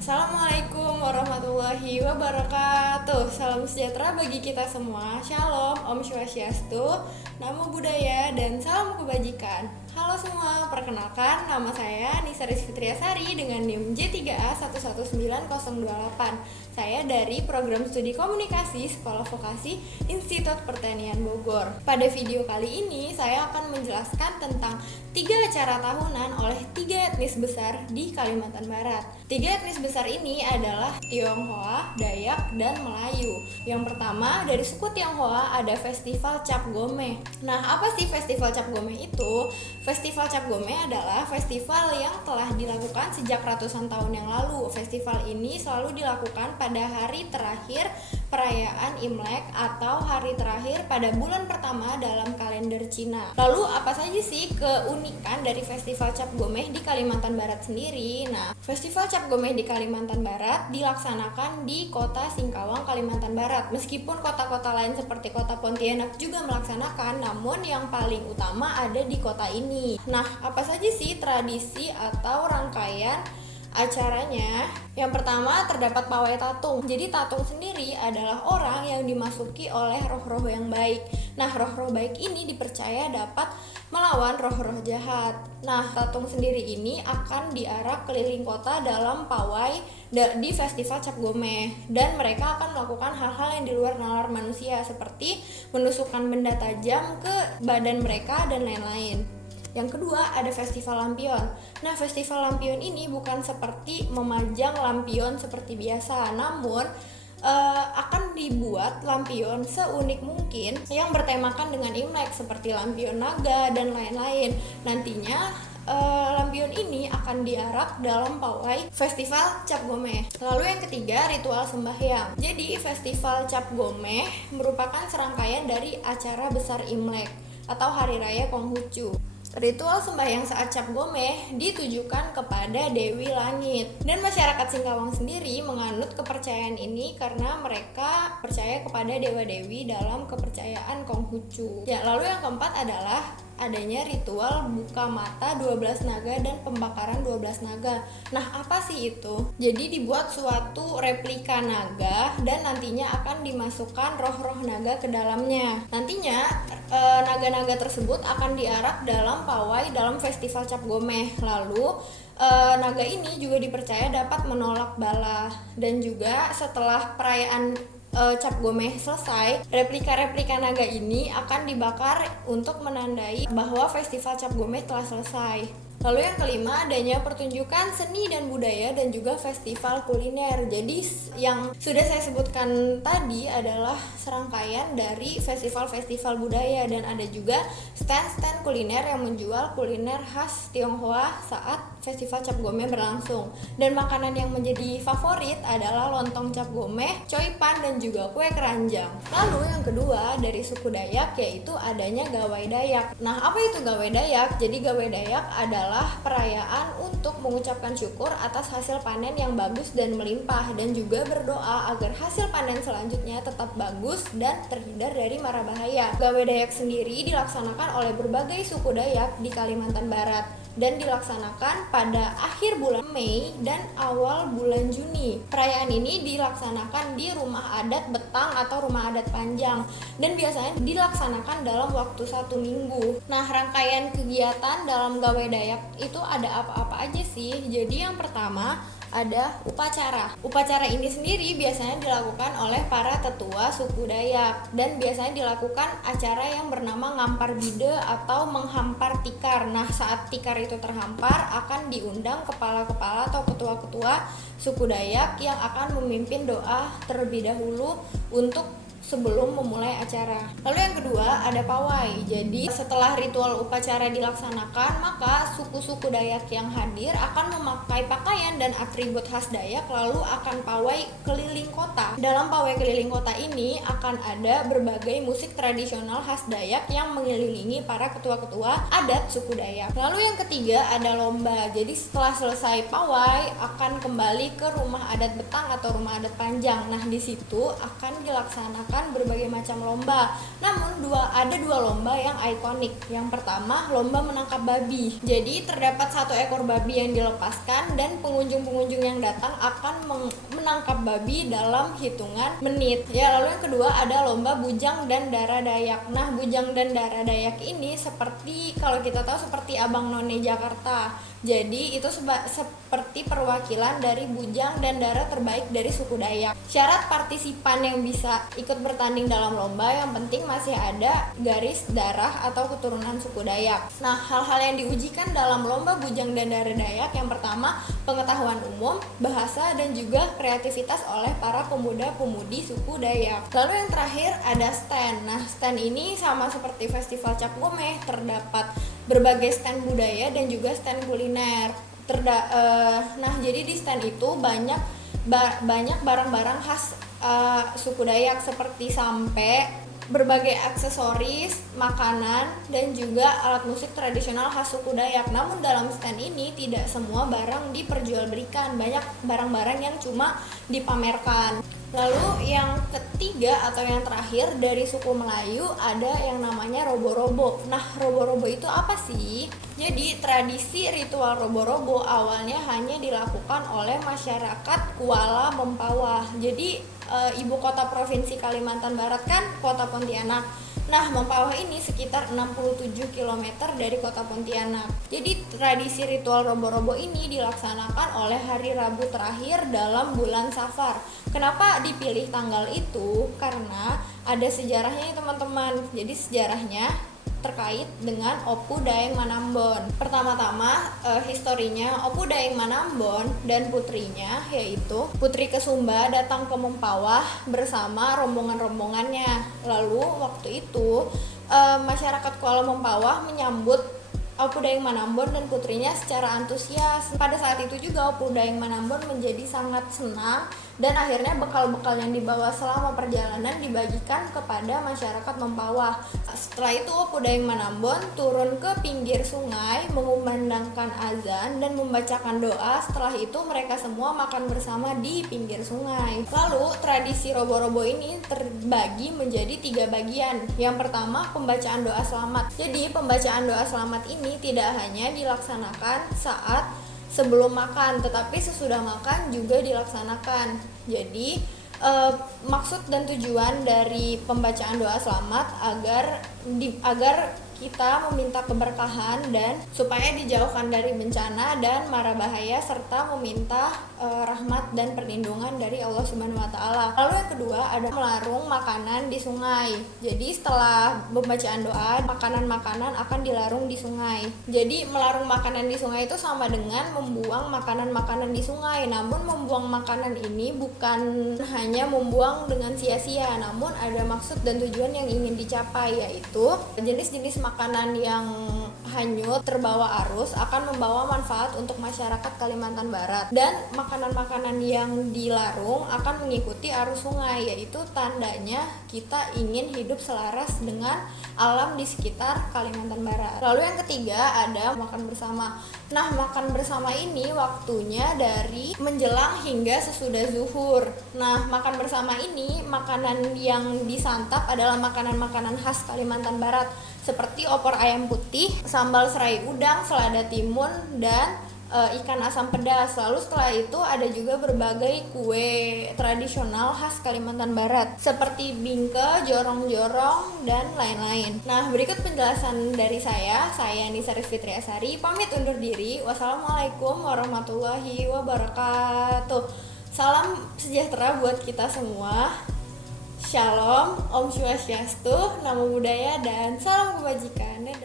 Assalamualaikum warahmatullahi wabarakatuh. Salam sejahtera bagi kita semua. Shalom, Om Swastiastu, Namo Buddhaya, dan salam kebajikan. Halo semua, perkenalkan nama saya Nisa Rizky Triasari dengan NIM J3A119028. Saya dari Program Studi Komunikasi Sekolah Vokasi Institut Pertanian Bogor. Pada video kali ini saya akan menjelaskan tentang 3 acara tahunan oleh 3 etnis besar di Kalimantan Barat. 3 etnis besar ini adalah Tionghoa, Dayak, dan Melayu. Yang pertama, dari suku Tionghoa ada Festival Cap Gomeh. Nah, apa sih Festival Cap Gomeh itu? Festival Cap Gomeh adalah festival yang telah dilakukan sejak ratusan tahun yang lalu. Festival ini selalu dilakukan pada hari terakhir perayaan Imlek atau hari terakhir pada bulan pertama dalam kalender Cina. Lalu apa saja sih keunikan dari Festival Cap Gomeh di Kalimantan Barat sendiri? Nah, Festival Cap Gomeh di Kalimantan Barat dilaksanakan di Kota Singkawang, Kalimantan Barat. Meskipun kota-kota lain seperti Kota Pontianak juga melaksanakan, namun yang paling utama ada di kota ini. Nah, apa saja sih tradisi atau rangkaian acaranya? Yang pertama, terdapat pawai tatung. Jadi tatung sendiri adalah orang yang dimasuki oleh roh-roh yang baik. Nah, roh-roh baik ini dipercaya dapat melawan roh-roh jahat. Nah, tatung sendiri ini akan diarak keliling kota dalam pawai di Festival Cap Gomeh, dan mereka akan melakukan hal-hal yang di luar nalar manusia seperti menusukkan benda tajam ke badan mereka dan lain-lain. Yang kedua, ada Festival Lampion. Nah, Festival Lampion ini bukan seperti memajang lampion seperti biasa, namun akan dibuat lampion seunik mungkin yang bertemakan dengan Imlek seperti lampion naga dan lain-lain. Nantinya lampion ini akan diarak dalam pawai Festival Cap Gomeh. Lalu yang ketiga, ritual sembahyang. Jadi Festival Cap Gomeh merupakan serangkaian dari acara besar Imlek atau Hari Raya Konghucu. Ritual sembahyang saat Cap Gomeh ditujukan kepada Dewi Langit, dan masyarakat Singkawang sendiri menganut kepercayaan ini karena mereka percaya kepada dewa-dewi dalam kepercayaan Konghucu. Ya, lalu yang keempat adalah adanya ritual buka mata 12 naga dan pembakaran 12 naga. Nah, apa sih itu? Jadi dibuat suatu replika naga dan nantinya akan dimasukkan roh-roh naga ke dalamnya. Nantinya naga-naga tersebut akan diarak dalam pawai dalam Festival Cap Gomeh. Lalu naga ini juga dipercaya dapat menolak bala, dan juga setelah perayaan Cap Gomeh selesai, replika-replika naga ini akan dibakar untuk menandai bahwa Festival Cap Gomeh telah selesai. Lalu yang kelima, adanya pertunjukan seni dan budaya dan juga festival kuliner. Jadi yang sudah saya sebutkan tadi adalah serangkaian dari festival-festival budaya, dan ada juga stand-stand kuliner yang menjual kuliner khas Tionghoa saat Festival Cap Gomeh berlangsung. Dan makanan yang menjadi favorit adalah lontong cap gomeh, coipan, dan juga kue keranjang. Lalu yang kedua, dari suku Dayak, yaitu adanya Gawai Dayak. Nah, apa itu Gawai Dayak? Jadi Gawai Dayak adalah perayaan untuk mengucapkan syukur atas hasil panen yang bagus dan melimpah, dan juga berdoa agar hasil panen selanjutnya tetap bagus dan terhindar dari mara bahaya. Gawai Dayak sendiri dilaksanakan oleh berbagai suku Dayak di Kalimantan Barat dan dilaksanakan pada akhir bulan Mei dan awal bulan Juni. Perayaan ini dilaksanakan di rumah adat Betang atau rumah adat Panjang, dan biasanya dilaksanakan dalam waktu 1 minggu. Nah, rangkaian kegiatan dalam Gawai Dayak itu ada apa-apa aja sih? Jadi yang pertama ada upacara. Upacara ini sendiri biasanya dilakukan oleh para tetua suku Dayak, dan biasanya dilakukan acara yang bernama ngampar bide atau menghampar tikar. Nah, saat tikar itu terhampar, akan diundang kepala-kepala atau ketua-ketua suku Dayak yang akan memimpin doa terlebih dahulu untuk sebelum memulai acara. Lalu yang kedua ada pawai. Jadi setelah ritual upacara dilaksanakan, maka suku-suku Dayak yang hadir akan memakai pakaian dan atribut khas Dayak, lalu akan pawai keliling kota. Dalam pawai keliling kota ini akan ada berbagai musik tradisional khas Dayak yang mengelilingi para ketua-ketua adat suku Dayak. Lalu yang ketiga ada lomba. Jadi setelah selesai pawai akan kembali ke rumah adat Betang atau rumah adat Panjang. Nah, di situ akan dilaksanakan melaksanakan berbagai macam lomba. Namun ada dua lomba yang ikonik. Yang pertama, lomba menangkap babi. Jadi terdapat satu ekor babi yang dilepaskan dan pengunjung-pengunjung yang datang akan menangkap babi dalam hitungan menit. Ya, lalu yang kedua ada lomba bujang dan dara Dayak. Nah, bujang dan dara Dayak ini seperti kalau kita tahu seperti Abang None Jakarta. Jadi itu seperti perwakilan dari bujang dan dara terbaik dari suku Dayak. Syarat partisipan yang bisa ikut bertanding dalam lomba yang penting masih ada garis darah atau keturunan suku Dayak. Nah, hal-hal yang diujikan dalam lomba bujang dan dara Dayak yang pertama pengetahuan umum, bahasa, dan juga kreativitas oleh para pemuda-pemudi suku Dayak. Lalu yang terakhir ada stand. Nah, stand ini sama seperti festival Cap Gomeh, terdapat berbagai stand budaya dan juga stand kuliner. Nah, jadi di stand itu banyak barang-barang khas suku Dayak seperti sampe, berbagai aksesoris, makanan, dan juga alat musik tradisional khas suku Dayak. Namun dalam stand ini tidak semua barang diperjualbelikan, banyak barang-barang yang cuma dipamerkan. Lalu yang ketiga atau yang terakhir dari suku Melayu ada yang namanya robo-robo. Nah, robo-robo itu apa sih? Jadi tradisi ritual robo-robo awalnya hanya dilakukan oleh masyarakat Kuala Mempawah. Jadi ibu kota provinsi Kalimantan Barat kan kota Pontianak. Nah, Mempawah ini sekitar 67 km dari kota Pontianak. Jadi tradisi ritual robo-robo ini dilaksanakan oleh hari Rabu terakhir dalam bulan Safar. Kenapa dipilih tanggal itu? Karena ada sejarahnya ya teman-teman. Jadi sejarahnya terkait dengan Opu Daeng Manambon. Pertama-tama historinya Opu Daeng Manambon dan putrinya yaitu Putri Kesumba datang ke Mempawah bersama rombongan-rombongannya. Lalu waktu itu masyarakat Kuala Mempawah menyambut Opu Daeng Manambon dan putrinya secara antusias. Pada saat itu juga Opu Daeng Manambon menjadi sangat senang dan akhirnya bekal-bekal yang dibawa selama perjalanan dibagikan kepada masyarakat Mempawah. Setelah itu Opu Daeng Manambon turun ke pinggir sungai mengumandangkan azan dan membacakan doa. Setelah itu mereka semua makan bersama di pinggir sungai. Lalu tradisi robo-robo ini terbagi menjadi 3 bagian. Yang pertama pembacaan doa selamat. Jadi pembacaan doa selamat ini tidak hanya dilaksanakan saat sebelum makan, tetapi sesudah makan juga dilaksanakan. Jadi maksud dan tujuan dari pembacaan doa selamat agar kita meminta keberkahan dan supaya dijauhkan dari bencana dan mara bahaya serta meminta rahmat dan perlindungan dari Allah Subhanahu wa taala. Lalu yang kedua ada melarung makanan di sungai. Jadi setelah pembacaan doa, makanan-makanan akan dilarung di sungai. Jadi melarung makanan di sungai itu sama dengan membuang makanan-makanan di sungai. Namun membuang makanan ini bukan hanya membuang dengan sia-sia, namun ada maksud dan tujuan yang ingin dicapai, yaitu jenis-jenis makanan yang hanyut terbawa arus akan membawa manfaat untuk masyarakat Kalimantan Barat, dan makanan-makanan yang dilarung akan mengikuti arus sungai, yaitu tandanya kita ingin hidup selaras dengan alam di sekitar Kalimantan Barat. Lalu yang ketiga ada makan bersama. Nah, makan bersama ini waktunya dari menjelang hingga sesudah zuhur. Nah, makan bersama ini makanan yang disantap adalah makanan-makanan khas Kalimantan Barat seperti opor ayam putih, sambal serai udang, selada timun, dan ikan asam pedas. Lalu setelah itu ada juga berbagai kue tradisional khas Kalimantan Barat seperti bingke, jorong-jorong, dan lain-lain. Nah, berikut penjelasan dari saya Nisa Rizfitri Asari, pamit undur diri. Wassalamualaikum warahmatullahi wabarakatuh. Salam sejahtera buat kita semua. Shalom, Om Swastiastu, Namo Buddhaya, dan salam kebajikan. Dadah.